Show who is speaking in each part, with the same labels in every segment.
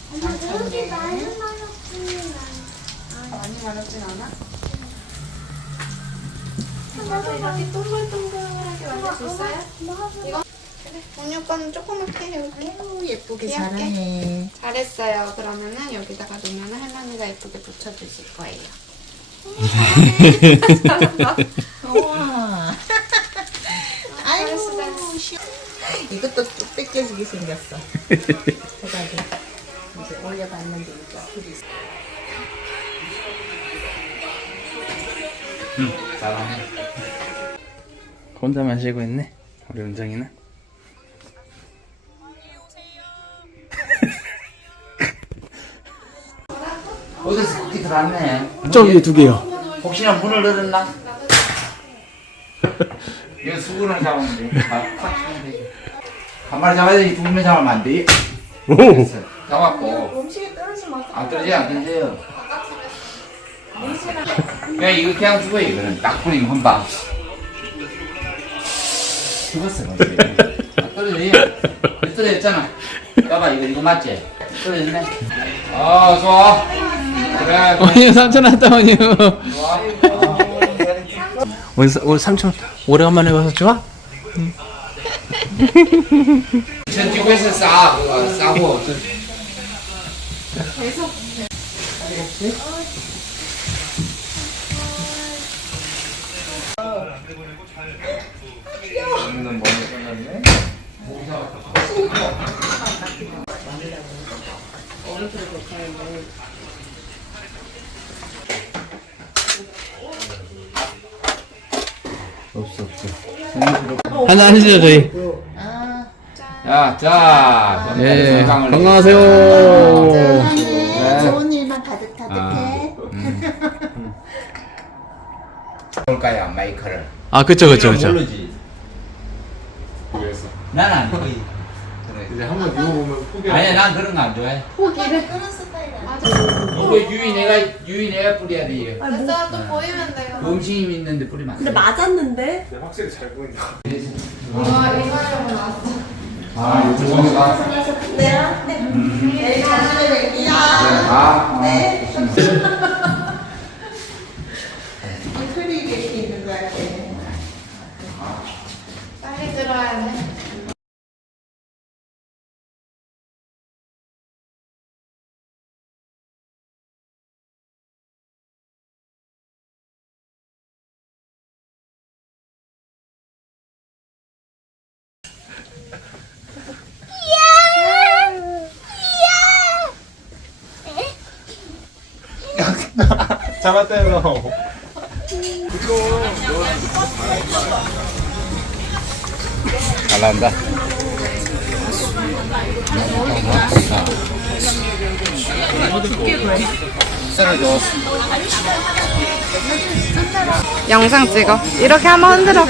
Speaker 1: 여기 많이 말았지는 않아.
Speaker 2: 많이 말았진 않아?
Speaker 1: 맞아,
Speaker 2: 이렇게 동글동글하게 만들 수 있어요?
Speaker 1: 맞아.
Speaker 2: 이거? 그래. 언니 거는 조그맣게 해볼게.
Speaker 3: 예쁘게
Speaker 2: 귀엽게.
Speaker 3: 잘하네.
Speaker 2: 잘했어요. 그러면은 여기다가 놓으면 할머니가 예쁘게 붙여주실 거예요.
Speaker 3: 우와.
Speaker 2: 잘했어,
Speaker 3: 아이고,
Speaker 2: 잘했어.
Speaker 3: 시원. 이것도 뚝 뺏겨지게 생겼어. 해가지고 이제 올려봤는데 이거 앞으로 있어.
Speaker 4: 잘하네. 혼자만 쉬고 있네. 우리 은정이는. 어디서 그렇게 들어왔네.
Speaker 5: 저기 두 개요.
Speaker 4: 혹시나 문을 열었나? 이거 수건을 잡으면 돼. 팍 치면 되지. 한 마리 잡아야 되지. 두 마리 잡으면 안 돼.
Speaker 5: 오.
Speaker 4: 됐어. 잡았고.
Speaker 2: 음식이 떨어지면
Speaker 4: 안 떨어져, 안 떨어져요. 야, 이거 그냥 죽어, 이거는. 딱 뿌리면 한 방. 죽었어, 벌써. 안 떨어져요. 떨어졌잖아. 봐봐, 이거 맞지? 떨어졌네. 좋아. 그래.
Speaker 5: 어머니 삼촌 왔다 어머니.
Speaker 4: 좋아.
Speaker 5: 오늘 삼촌 오래간만에 와서 좋아?
Speaker 4: 전지구에서 싸, 그거 싸고.
Speaker 5: 없어. 하나 하시죠 저희.
Speaker 4: 자, 자.
Speaker 5: 예.
Speaker 4: 건강을
Speaker 5: 건강하세요.
Speaker 3: 건강해. 좋은 일만 가득가득해.
Speaker 4: 볼까요, 마이크를?
Speaker 5: 아 그쵸.
Speaker 6: 모르지. 그래서
Speaker 4: 난안 거의.
Speaker 6: 이제 한번 입어보면 포기.
Speaker 4: 아니야, 난 그런 거 안 좋아해.
Speaker 3: 포기를 끄는 스타일 아니야.
Speaker 4: 이거 유이 내가 뿌려야 돼, 이거.
Speaker 2: 됐어, 또 보이면 돼요.
Speaker 4: 음식이 있는데 뿌리면 안 돼.
Speaker 1: 맞았는데?
Speaker 6: 근데 확실히 잘 보인다.
Speaker 2: 이거 하려고 나왔어.
Speaker 4: 이거 가.
Speaker 3: 내일 저녁에 뵐게요.
Speaker 4: 네.
Speaker 3: 끓이게 이렇게 있는 거 같아.
Speaker 2: 빨리 들어야 돼.
Speaker 6: 잡았다요.
Speaker 4: 잘 나온다. 썰어줘.
Speaker 2: 영상 찍어. 이렇게 한번 흔들어.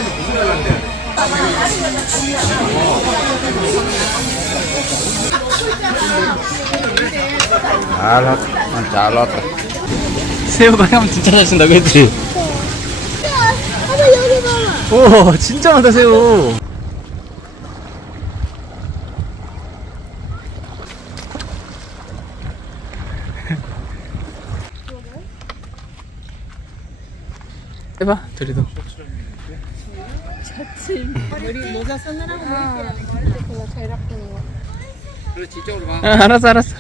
Speaker 4: 잘 나왔다.
Speaker 5: 새우가 형 진짜 잘 쓴다고 했지? 오 진짜 많다 새우. 해봐 둘이도.
Speaker 4: 그렇지, 이쪽으로 와.
Speaker 5: 알았어.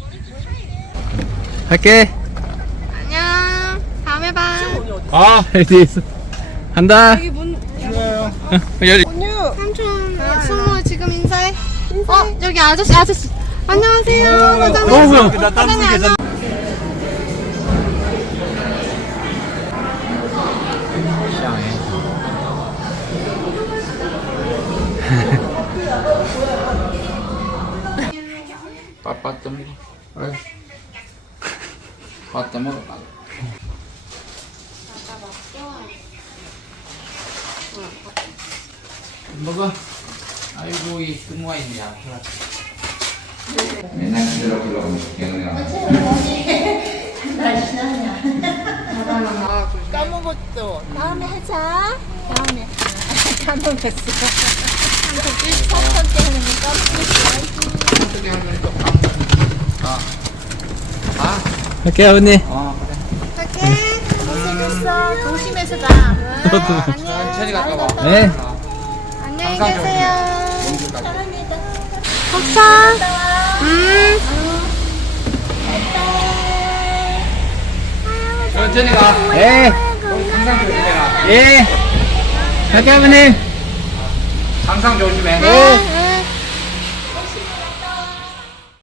Speaker 5: 갈게.
Speaker 2: 안녕. 다음에 봐.
Speaker 5: 아 뒤에 있어. 간다.
Speaker 2: 여기 문.
Speaker 5: 열리.
Speaker 2: 삼촌, 숙모 지금 인사해. 여기 아저씨. 안녕하세요, 사장님.
Speaker 5: 뭐야?
Speaker 2: 사장님 안녕.
Speaker 4: 빠빠 떠먹어. 그래. 빠빠 먹어. 먹어. 아이고, 이 승모가 있냐. 맨날 들어보려고 경이랑.
Speaker 3: 까먹었어. 다음에 하자. 다음에. 까먹었어. 첫 번째 하는 거 까먹었어.
Speaker 4: 어떻게 하면 또 까먹어.
Speaker 5: 갈게요, 아버님.
Speaker 1: 갈게. 고생했어. 조심해서 가.
Speaker 4: 천천히 갔다 와.
Speaker 5: 네.
Speaker 1: 안녕히
Speaker 4: 항상
Speaker 1: 계세요.
Speaker 4: 사랑합니다.
Speaker 1: 박사.
Speaker 4: 천천히 가.
Speaker 5: 네.
Speaker 4: 항상 조심해라.
Speaker 5: 예. 갈게요, 아버님.
Speaker 4: 항상 조심해.
Speaker 1: 네.